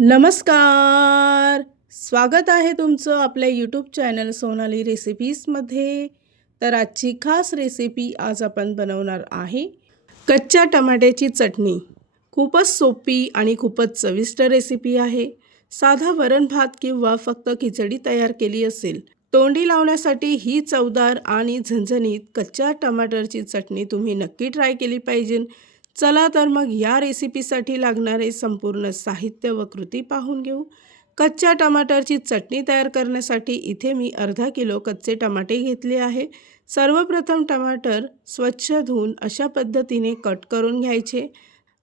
नमस्कार. स्वागत आहे तुमचं आपल्या यूट्यूब चॅनल सोनाली रेसिपीजमध्ये. तर आजची खास रेसिपी आज आपण बनवणार आहे कच्च्या टमाट्याची चटणी. खूपच सोपी आणि खूपच चविष्ट रेसिपी आहे. साधा वरण भात किंवा फक्त खिचडी तयार केली असेल, तोंडी लावण्यासाठी ही चवदार आणि झणझणीत कच्च्या टमाटरची चटणी तुम्ही नक्की ट्राय केली पाहिजे. चला तर मग या रेसिपीसाठी लागणारे संपूर्ण साहित्य व कृती पाहून घेऊ. कच्च्या टमाटरची चटणी तयार करण्यासाठी इथे मी अर्धा किलो कच्चे टमाटे घेतले आहे. सर्वप्रथम टमाटर स्वच्छ धुवून अशा पद्धतीने कट करून घ्यायचे.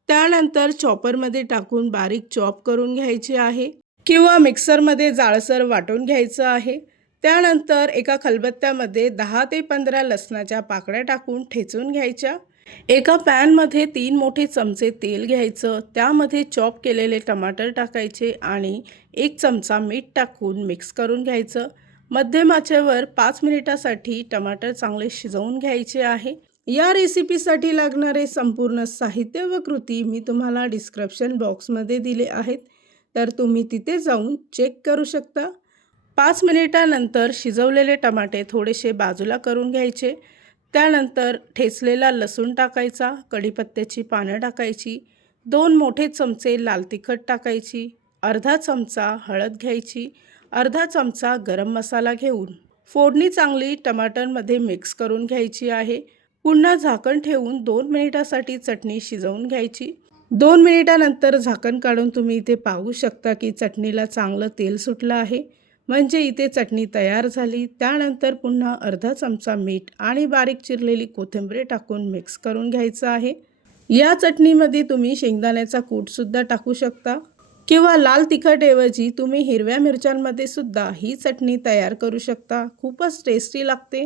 त्यानंतर चॉपरमध्ये टाकून बारीक चॉप करून घ्यायचे आहे किंवा मिक्सरमध्ये जाडसर वाटून घ्यायचं आहे. त्यानंतर एका खलबत्त्यामध्ये 10 ते 15 लसणाच्या पाकळ्या टाकून ठेचून घ्यायच्या. एका पॅनमध्ये 3 मोठे चमचे तेल घ्यायचं. त्यामध्ये चॉप केलेले टमाटर टाकायचे आणि 1 चमचा मीठ टाकून मिक्स करून घ्यायचं. मध्यम आचेवर 5 मिनिटासाठी टमाटर चांगले शिजवून घ्यायचे आहे. या रेसिपीसाठी लागणारे संपूर्ण साहित्य व कृती मी तुम्हाला डिस्क्रिप्शन बॉक्समध्ये दिले आहेत, तर तुम्ही तिथे जाऊन चेक करू शकता. 5 मिनिटानंतर शिजवलेले टमाटे थोडेसे बाजूला करून घ्यायचे. त्यानंतर ठेचलेला लसूण टाकायचा, कढीपत्त्याची पानं टाकायची, 2 मोठे चमचे लाल तिखट टाकायची, अर्धा चमचा हळद घ्यायची, अर्धा चमचा गरम मसाला घेऊन फोडणी चांगली टमाटरमध्ये मिक्स करून घ्यायची आहे. पुन्हा झाकण ठेवून 2 मिनिटासाठी चटणी शिजवून घ्यायची. 2 मिनिटानंतर झाकण काढून तुम्ही इथे पाहू शकता की चटणीला चांगलं तेल सुटलं आहे, म्हणजे इथे चटणी तयार झाली. त्यानंतर पुन्हा अर्धा चमचा मीठ आणि बारीक चिरलेली कोथिंबीर टाकून मिक्स करून घ्यायचं आहे. या चटणीमध्ये तुम्ही शेंगदाण्याचा कूटसुद्धा टाकू शकता किंवा लाल तिखटऐवजी तुम्ही हिरव्या मिरच्यांमध्ये सुद्धा ही चटणी तयार करू शकता. खूपच टेस्टी लागते.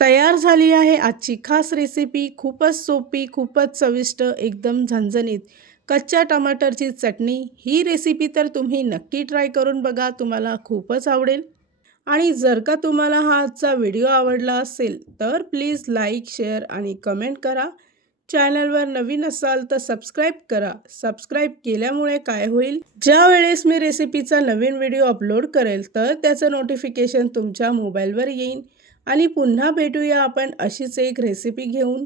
तयार झाली आहे आजची खास रेसिपी. खूपच सोपी, खूपच चविष्ट, एकदम झणझणीत कच्च्या टमाटरची चटणी. ही रेसिपी तर तुम्ही नक्की ट्राय करून बघा, तुम्हाला खूपच आवडेल. आणि जर का तुम्हाला हा आजचा व्हिडिओ आवडला असेल तर प्लीज लाईक, शेअर आणि कमेंट करा. चॅनलवर नवीन असाल तर सबस्क्राईब करा. सबस्क्राईब केल्यामुळे काय होईल, ज्या वेळेस मी रेसिपीचा नवीन व्हिडिओ अपलोड करेल तर त्याचं नोटिफिकेशन तुमच्या मोबाईलवर येईल. आणि पुन्हा भेटूया आपण अशीच एक रेसिपी घेऊन.